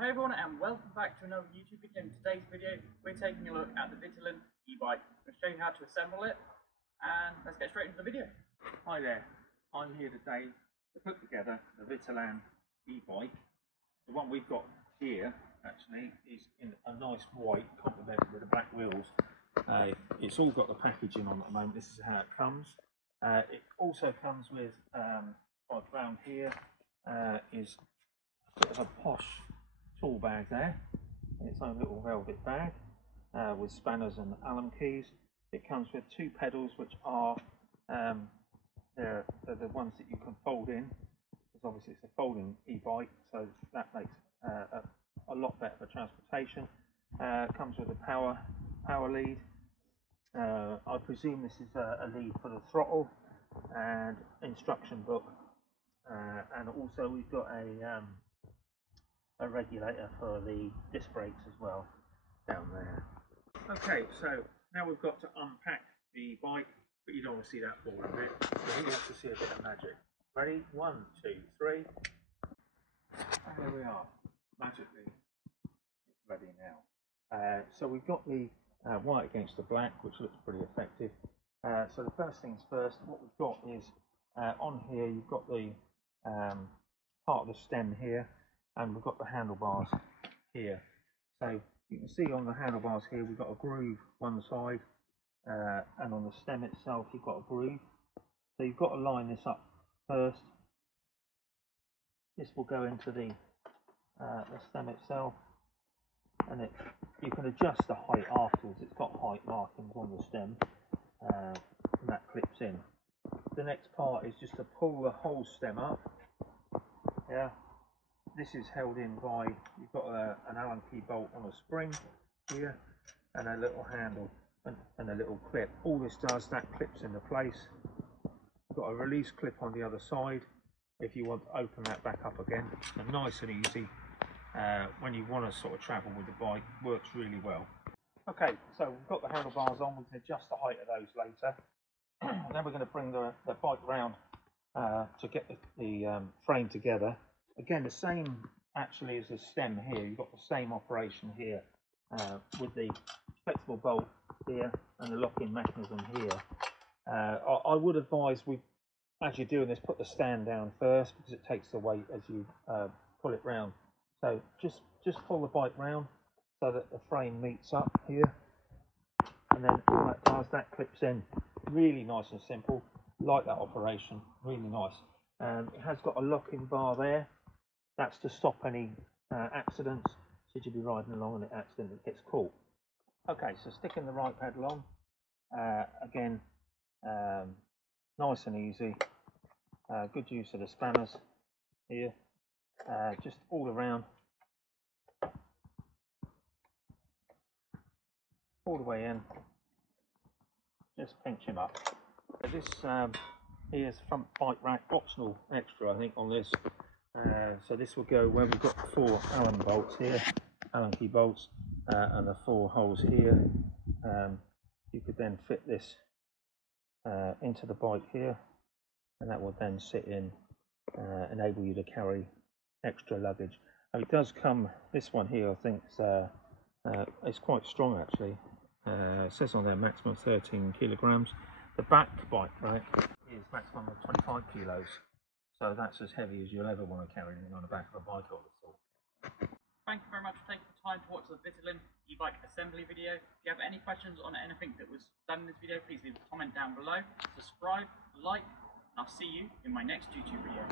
Hi everyone and welcome back to another YouTube video. In today's video we're taking a look at the Vitilan e-bike. I'm going to show you how to assemble it and let's get straight into the video. Hi there, I'm here today to put together the Vitilan e-bike. The one we've got here actually is in a nice white complemented with the black wheels. It's all got the packaging on at the moment. This is how it comes. It also comes with around here is sort of a posh tool bag there, its own little velvet bag with spanners and Allen keys. It comes with two pedals which are they're the ones that you can fold in, because obviously it's a folding e-bike, so that makes a lot better for transportation. Comes with a power lead. I presume this is a lead for the throttle and instruction book, and also we've got a regulator for the disc brakes as well down there. Okay, so now we've got to unpack the bike, but you don't want to see that fall a bit, so you have to see a bit of magic. Ready? 1, 2, 3. And there we are. Magically, it's ready now. So we've got the white against the black, which looks pretty effective. So the first things first, what we've got is on here you've got the part of the stem here, and we've got the handlebars here. So you can see on the handlebars here we've got a groove one side, and on the stem itself you've got a groove. So you've got to line this up first. This will go into the stem itself, and you can adjust the height afterwards. It's got height markings on the stem, and that clips in. The next part is just to pull the whole stem up. Yeah. This is held in by, you've got an Allen key bolt on a spring here, and a little handle and a little clip. All this does, that clips into place. You've got a release clip on the other side if you want to open that back up again. So nice and easy when you want to sort of travel with the bike, works really well. Okay, so we've got the handlebars on, we can adjust the height of those later. And then we're going to bring the bike round to get the frame together. Again, the same actually as the stem here. You've got the same operation here with the flexible bolt here and the lock-in mechanism here. I would advise, as you're doing this, put the stand down first, because it takes the weight as you pull it round. So just pull the bike round so that the frame meets up here, and then all that does, that clips in. Really nice and simple. Like that operation, really nice. It has got a locking bar there. That's to stop any accidents. Should you be riding along and an accident gets caught. Okay, so sticking the right pedal on. Again, nice and easy. Good use of the spanners here. Just all around. All the way in. Just pinch him up. So this here's front bike rack, optional extra I think on this. So this will go where we've got 4 Allen bolts here, Allen key bolts, and the 4 holes here. You could then fit this into the bike here, and that will then sit in, enable you to carry extra luggage. And it does come, this one here I think it's quite strong actually. It says on there maximum 13 kilograms. The back bike rack is maximum of 25 kilos. So that's as heavy as you'll ever want to carry anything on the back of a bike or so. Thank you very much for taking the time to watch the Vitilan e-bike assembly video. If you have any questions on anything that was done in this video, please leave a comment down below. Subscribe, like, and I'll see you in my next YouTube video.